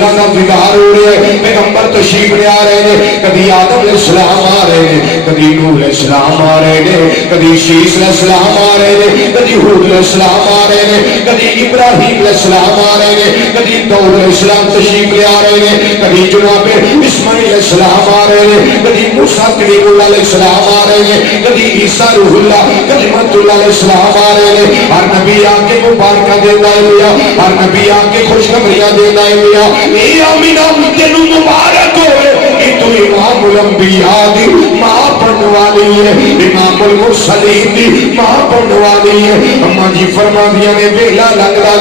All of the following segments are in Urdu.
رسولوں کا دیدار ہو رہا ہے پیغمبر تشریف لے آ رہے ہیں کبھی آدم علیہ السلام آ رہے ہیں کبھی نوح علیہ السلام آ رہے ہیں کبھی شیس علیہ السلام آ رہے ہیں کبھی ہود علیہ السلام آ رہے ہیں کبھی ابراہیم علیہ السلام آ رہے ہیں کبھی داؤد علیہ السلام تشریف لے آ رہے ہیں کبھی جناب اسماعیل علیہ السلام آ رہے ہیں کبھی موسیٰ کلیم اللہ علیہ السلام آ رہے ہیں کبھی عیسیٰ روح اللہ کلمت اللہ علیہ السلام آ رہے ہیں ہر نبی آ کے مبارکہ دیتا ہے میاں ہر نبی آ کے خوشخبریاں دیتا ہے میاں اے آمینہ تینوں مبارک ہوئے کہ تو امام الانبیاء دی ماں پڑھنے والی ہے امام المرسلین دی ماں پڑھنے والی ہے اماں جی فرما دیا نے ویلا لگدا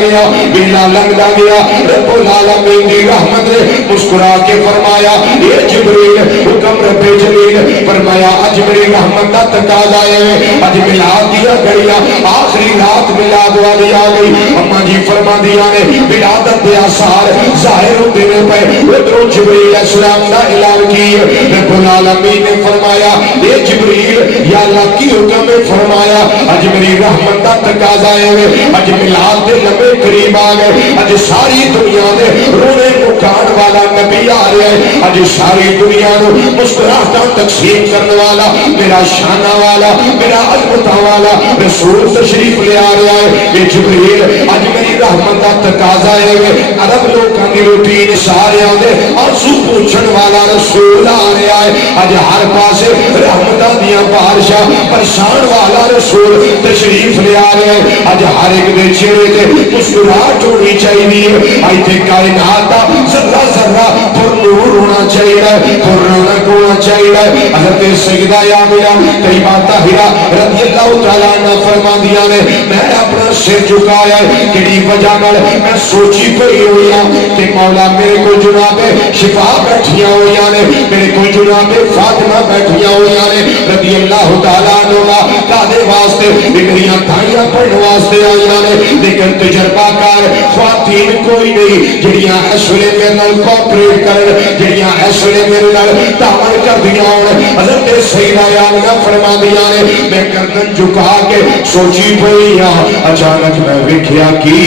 گیا رب العالمین دی رحمت نے مسکرا کے فرمایا اے جبریل حکم رب جلیل فرمایا اج میری رحمت دا تقاضا ہے اج میلاد دیا گئی آخری رات میلاد والی آ گئی اماں جی فرما دیا نے ولادت دے آثار ظاہر ہوتے ہیں پہ ادھروں جبریل علیہ السلام دا اعلان کی رب العالمین نے فرمایا اے جبریل یا اللہ کی حکم نے فرمایا اج میری رحمت دا تقاضا ہے اج میلاد دے لمبے قریب آ گئے اج ساری دنیا دے رونے مکان والا نبی آ رہا ہے اج ساری دنیا نو مسکراہٹاں تقسیم کرنے والا میرا شانہ والا میرا عظمتہ والا رسول تشریف لے آ رہا ہے یہ جبریل اج میری رحمت دا تقاضا ہے عرب لوکاں دی روٹین سارے آندے آنسو پوچھن والا رسول آ رہا ہے اج ہر پاسے رحمتاں دیاں بارشاں پریشان والا رسول تشریف لے آ رہا ہے اج ہر ایک دے چہرے تے مسکراہٹ ہونی چاہیے اج تے کائنات دا ذرہ ذرہ پر نور ہونا چاہیے پر رونق ہونا چاہیے حضرت سیدہ آمنہ طیبہ طاہرہ رضی اللہ تعالیٰ عنہ فرما دیا نے میں اپنا سر جھکایا ہے کیڑی وجہ نال میں سوچی پئی ہوئی ہوں کہ مولا میرے کو جناب شفا بیٹھیاں ہوئی نے میرے کو جناب فاطمہ بیٹھیاں ہوئی نے رضی اللہ تعالیٰ عنہ کادے واسطے میریاں دھائیاں پڑھنے واسطے آئی نے لیکن تجربہ کار خواتین کوئی نہیں جڑیاں اس ویلے میرے نال کوپریٹ کرن جڑیاں اس ویلے میرے نال تعاون کر دیاں ہون حضرت سیدہ آمنہ فرما دیا نے میں گردن جھکا کے سوچی پئی اچانک میں ویکھیا کی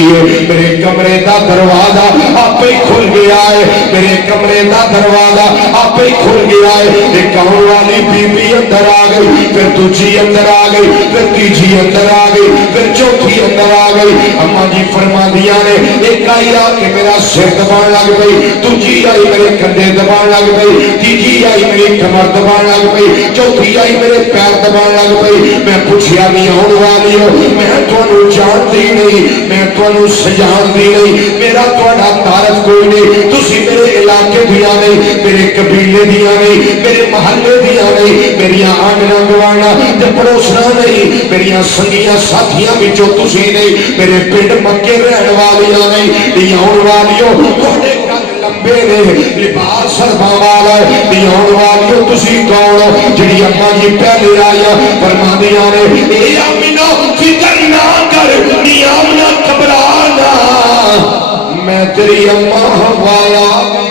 میرے کمرے دا دروازہ آپ ہی کھل گیا ہے میرے کمرے دا دروازہ آپ ہی کھل گیا ہے ایک کون والی بی بی اندر آ گئی پھر دوسری اندر آ گئی پھر تیسری اندر آ گئی پھر چوتھی اندر آ گئی اماں جی فرما دیا نے ایک آئی آ کے میرا سر دبان لگ گئی دوسری آئی میرے کندھے دبان لگ گئی تیسری آئی میری کمر دبان لگ گئی چوتھی آئی میرے پیر دبان لگ گئی میں پوچھیا نہیں آنے والی ہو میں تانوں جانتی نہیں میں تانوں سجانتی نہیں میرا تہاڈا تعارف کوئی نہیں تسی میرے علاقے دیا نہیں میرے قبیلے دیا نہیں میرے محلے دیا نہیں میریاں آنگنا گوانا تے پڑوسنا نہیں میریاں سنگیاں ساتھیاں وچوں تسی نہیں میرے پنڈ مکے رہن والیاں نہیں آن والیوں تہاڈے لمبے نے لباس سربا والا ہے آن والیوں تسی کون جڑی اماں جی پہلے آیا فرما دیا نے اے آمنہ فکر نہ کر نی آمنہ گھبرانا میں تیری اماں حوایا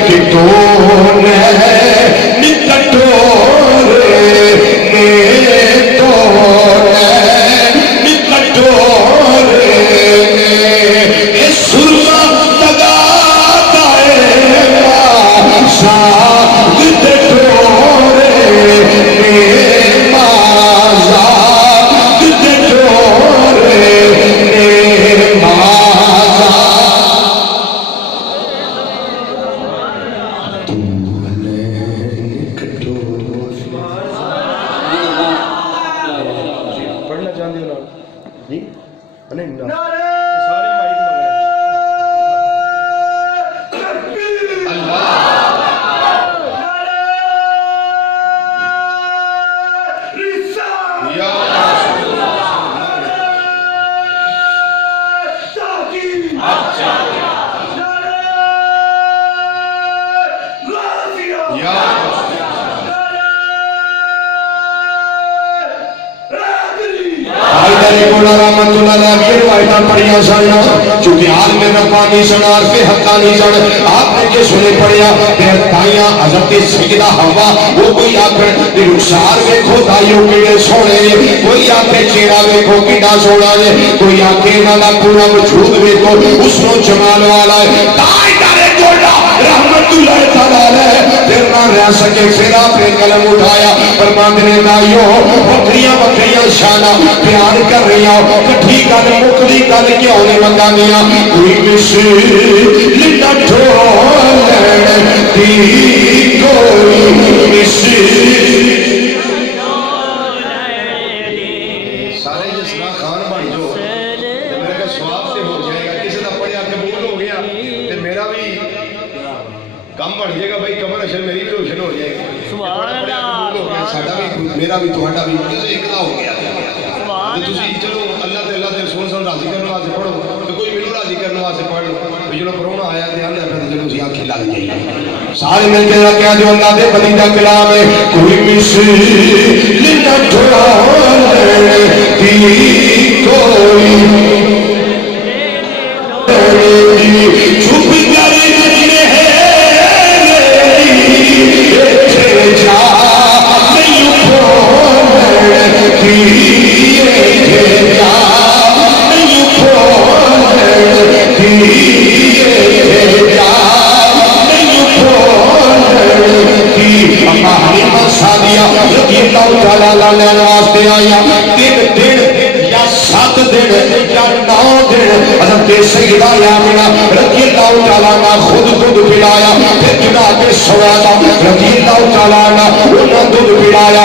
کہ تو والا بھی روایت پڑھیا سن چونکہ عالم ربانی سن عارف حقانی سن آپ نے جس نے پڑھیا تائیاں حضرت سیدہ حوا وہ کوئی آخر رخسار ویکھو تائیوں کیڑے سونے کوئی آخر چہرہ ویکھو کیڑا سونا ہے کوئی آخر انہاں دا پورا وجود ویکھو اس نو جمال والا ہے تاجدار گوڑا رحمت اللہ تعالی پھر نہ رہ سکے پھر آپ نے قلم اٹھایا فرماندے دائیو بکریاں بکریاں شانہ بیان کر رہی ہوں کٹھی گل مکلی گل کیوں نہیں مکانیاں کوئی مثل نہ ڈھولن دی کوئی مثل سارے جسرا خان بن جو میرے کا سواب سے ہو جائے گا کسی دا پڑھیا قبول ہو گیا تو میرا بھی کم بڑھ جائے گا بھائی کمر اشر میری بھی روشن ہو جائے گی سبحان اللہ ساڈا بھی میرا بھی تہاڈا بھی ایک دا ہو گیا تسی چلو اللہ تے رسول صلی اللہ راضی کرنے واسطے پڑھو تو کوئی مینوں راضی کرنے واسطے پڑھ لو جڑا پرونا آیا تے آندا پھر جڑو سی آنکھیں لگ جائیں سارے مل کے کہہ دیو اللہ دے بندے دا کلام ہے کوئی مثل نہ ڈھولن دی کوئی چھپ کر نظر ہے جا نہیں کھولن دی جا نہیں کھولن دی جا نہیں کھولن دی اما حلیمہ سعدیہ رضی اللہ تعالی عنہ واسطے آیا تین دن یا 7 دن یا 9 دن حضرت سیدہ آمنہ رضی اللہ تعالیٰ عنہ خود دودھ پلایا پھر جڑا کے سوادا رضی اللہ تعالیٰ عنہ انہوں دودھ پلایا